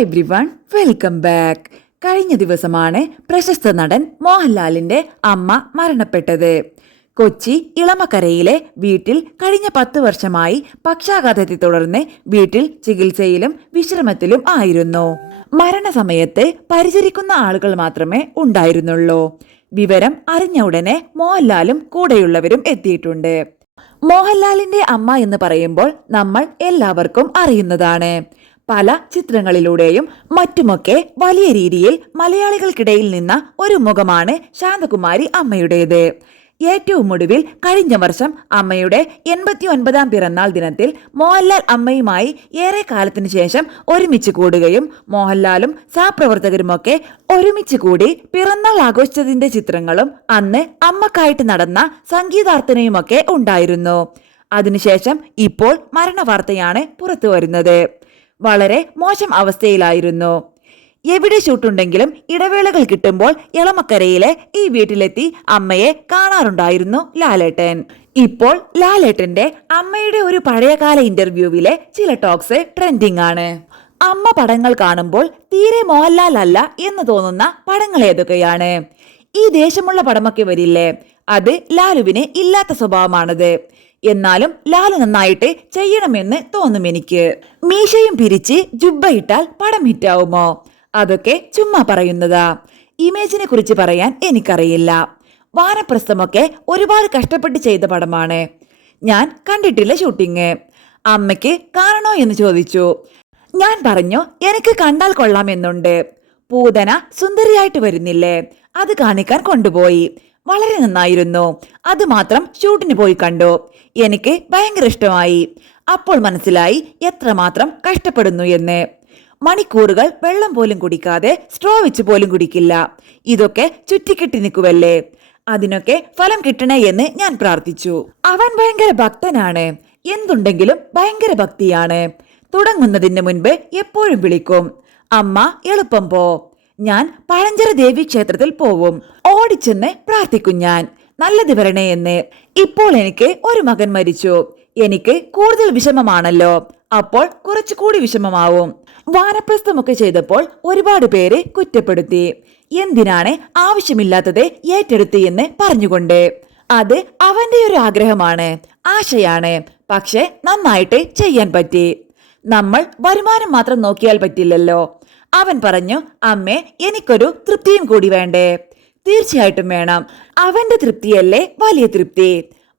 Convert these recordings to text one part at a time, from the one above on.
Hi everyone, welcome back. കഴിഞ്ഞ ദിവസമാണ് പ്രശസ്ത നടൻ മോഹൻലാലിന്റെ അമ്മ മരണപ്പെട്ടത്. കൊച്ചി ഇളമക്കരയിലെ വീട്ടിൽ കഴിഞ്ഞ 10 വർഷമായി പക്ഷാഘാതത്തെ തുടർന്ന് വീട്ടിൽ ചികിത്സയിലും വിശ്രമത്തിലും ആയിരുന്നു. മരണസമയത്ത് പരിചരിക്കുന്ന ആളുകൾ മാത്രമേ ഉണ്ടായിരുന്നുള്ളൂ. വിവരം അറിഞ്ഞ ഉടനെ മോഹൻലാലും കൂടെയുള്ളവരും എത്തിയിട്ടുണ്ട്. മോഹൻലാലിന്റെ അമ്മ എന്ന് പറയുമ്പോൾ നമ്മൾ എല്ലാവർക്കും അറിയുന്നതാണ്. പല ചിത്രങ്ങളിലൂടെയും മറ്റുമൊക്കെ വലിയ രീതിയിൽ മലയാളികൾക്കിടയിൽ നിന്ന ഒരു മുഖമാണ് ശാന്തകുമാരി അമ്മയുടേത്. ഏറ്റവും ഒടുവിൽ കഴിഞ്ഞ വർഷം അമ്മയുടെ 89ാം പിറന്നാൾ ദിനത്തിൽ മോഹൻലാൽ അമ്മയുമായി ഏറെ കാലത്തിന് ശേഷം ഒരുമിച്ച് കൂടുകയും മോഹൻലാലും സഹപ്രവർത്തകരുമൊക്കെ ഒരുമിച്ച് കൂടി പിറന്നാൾ ആഘോഷിച്ചതിന്റെ ചിത്രങ്ങളും അന്ന് അമ്മക്കായിട്ട് നടന്ന സംഗീതാർച്ചനയുമൊക്കെ ഉണ്ടായിരുന്നു. അതിനുശേഷം ഇപ്പോൾ മരണവാർത്തയാണ് പുറത്തു വരുന്നത്. വളരെ മോശം അവസ്ഥയിലായിരുന്നു. എവിടെ ഷൂട്ടുണ്ടെങ്കിലും ഇടവേളകൾ കിട്ടുമ്പോൾ ഇളമക്കരയിലെ ഈ വീട്ടിലെത്തി അമ്മയെ കാണാറുണ്ടായിരുന്നു ലാലേട്ടൻ. ഇപ്പോൾ ലാലേട്ടന്റെ അമ്മയുടെ ഒരു പഴയകാല ഇന്റർവ്യൂവിലെ ചില ടോക്സ് ട്രെൻഡിങ് ആണ്. അമ്മ പടങ്ങൾ കാണുമ്പോൾ തീരെ മോഹൻലാൽ അല്ല എന്ന് തോന്നുന്ന പടങ്ങൾ ഏതൊക്കെയാണ്? ഈ ദേശമുള്ള പടമൊക്കെ വരില്ലേ, അത് ലാലുവിന് ഇല്ലാത്ത സ്വഭാവമാണത്. എന്നാലും ലാലു നന്നായിട്ട് ചെയ്യണമെന്ന് തോന്നും എനിക്ക്. മീശയും പിരിച്ച് ജുബ്ബയിട്ടാൽ പടം ഹിറ്റാവുമോ? അതൊക്കെ ചുമ്മാ പറയുന്നതാ. ഇമേജിനെ കുറിച്ച് പറയാൻ എനിക്കറിയില്ല. വാനപ്രസ്ഥമൊക്കെ ഒരുപാട് കഷ്ടപ്പെട്ട് ചെയ്ത പടമാണ്. ഞാൻ കണ്ടിട്ടില്ല ഷൂട്ടിങ്. അമ്മയ്ക്ക് കാണണോ എന്ന് ചോദിച്ചു. ഞാൻ പറഞ്ഞു എനിക്ക് കണ്ടാൽ കൊള്ളാമെന്നുണ്ട്. പൂതന സുന്ദരിയായിട്ട് വരുന്നില്ലേ, അത് കാണിക്കാൻ കൊണ്ടുപോയി. വളരെ നന്നായിരുന്നു. അത് മാത്രം ഷൂട്ടിന് പോയി കണ്ടു. എനിക്ക് ഭയങ്കര ഇഷ്ടമായി. അപ്പോൾ മനസ്സിലായി എത്രമാത്രം കഷ്ടപ്പെടുന്നു എന്ന്. മണിക്കൂറുകൾ വെള്ളം പോലും കുടിക്കാതെ സ്ട്രോ വെച്ച് പോലും കുടിക്കില്ല. ഇതൊക്കെ ചുറ്റിക്കെട്ടി നിൽക്കുവല്ലേ, അതിനൊക്കെ ഫലം കിട്ടണേ എന്ന് ഞാൻ പ്രാർത്ഥിച്ചു. അവൻ ഭയങ്കര ഭക്തനാണ്. എന്തുണ്ടെങ്കിലും ഭയങ്കര ഭക്തിയാണ്. തുടങ്ങുന്നതിന് മുൻപ് എപ്പോഴും വിളിക്കും, അമ്മ എളുപ്പം പോ. ഞാൻ പഴഞ്ചര ദേവി ക്ഷേത്രത്തിൽ പോവും. ഓടിച്ചെന്ന് പ്രാർത്ഥിക്കും ഞാൻ, നല്ലത് വരണേ എന്ന്. ഇപ്പോൾ എനിക്ക് ഒരു മകൻ മരിച്ചു. എനിക്ക് കൂടുതൽ വിഷമമാണല്ലോ, അപ്പോൾ കുറച്ചുകൂടി വിഷമമാവും. വാനപ്രസ്ഥമൊക്കെ ചെയ്തപ്പോൾ ഒരുപാട് പേര് കുറ്റപ്പെടുത്തി. എന്തിനാണ് ആവശ്യമില്ലാത്തത് ഏറ്റെടുത്ത് എന്ന് പറഞ്ഞുകൊണ്ട്. അത് അവന്റെ ഒരു ആഗ്രഹമാണ്, ആശയാണ്. പക്ഷെ നന്നായിട്ട് ചെയ്യാൻ പറ്റി. നമ്മൾ വരുമാനം മാത്രം നോക്കിയാൽ പറ്റില്ലല്ലോ. അവൻ പറഞ്ഞു, അമ്മേ എനിക്കൊരു തൃപ്തിയും കൂടി വേണ്ടേ? തീർച്ചയായിട്ടും വേണം. അവന്റെ തൃപ്തിയല്ലേ വലിയ തൃപ്തി.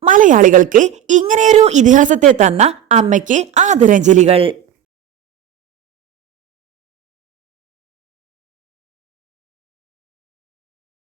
മലയാളികൾക്ക് ഇങ്ങനെയൊരു ഇതിഹാസത്തെ തന്ന അമ്മയ്ക്ക് ആദരാഞ്ജലികൾ.